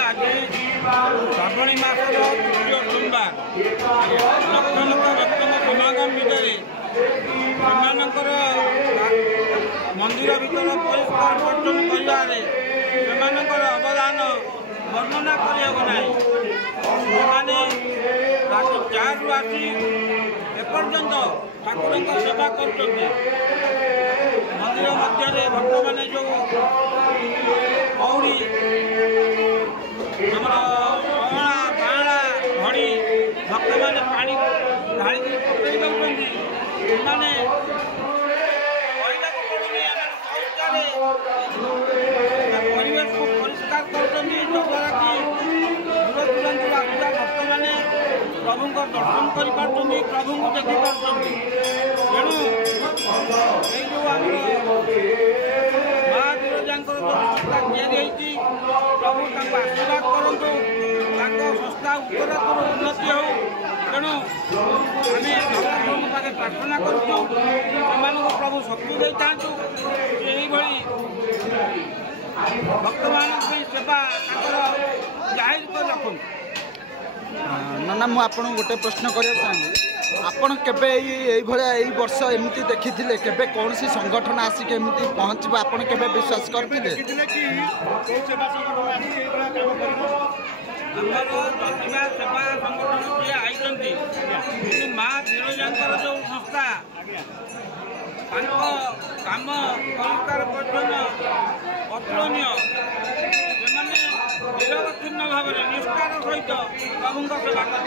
आज श्रावणी मासर तृतीय सोमवार लक्ष लक्ष भक्तों समागम भितर मंदिर भीतर परिष्कार परिच्छन्न कर अवदान वर्णना करना राति 4 रु आसी एपर्यंत ठाकुर सेवा कर मंदिर मध्य भक्त मैंने जो कौड़ी अहणा बाणा घड़ी भक्त मैंने पानी ढाई पकड़ दौरान परिवेश को परिष्कार करद्वारा कि दूर दूरांत आसुवा भक्त मैंने प्रभु दर्शन कर प्रभु को देखी पार्टी तेणु ये जो माँ विरजा संस्था तैयारी प्रभु आशीर्वाद करूँ संस्था उत्तरोत्तर उन्नति हो तेणु आम पाखे प्रार्थना करूँ प्रभु शक्ति दे था भक्त मान सेवा जाहिर कर रखु ना मु आपन गोटे प्रश्न करिया चाहूँ आपण केबे एई वर्ष एमती देखी केबे कौन सी संगठन आसिक एमती पहुँचब आपण केबे विश्वास करथिले सेवा संगठन किए आई माँ विरजा जो संस्था काम परिष्कार परिच्छन्न अतुलनीय से निरवच्छिन्न भाव में निष्ठार सहित प्रभु सेवा कर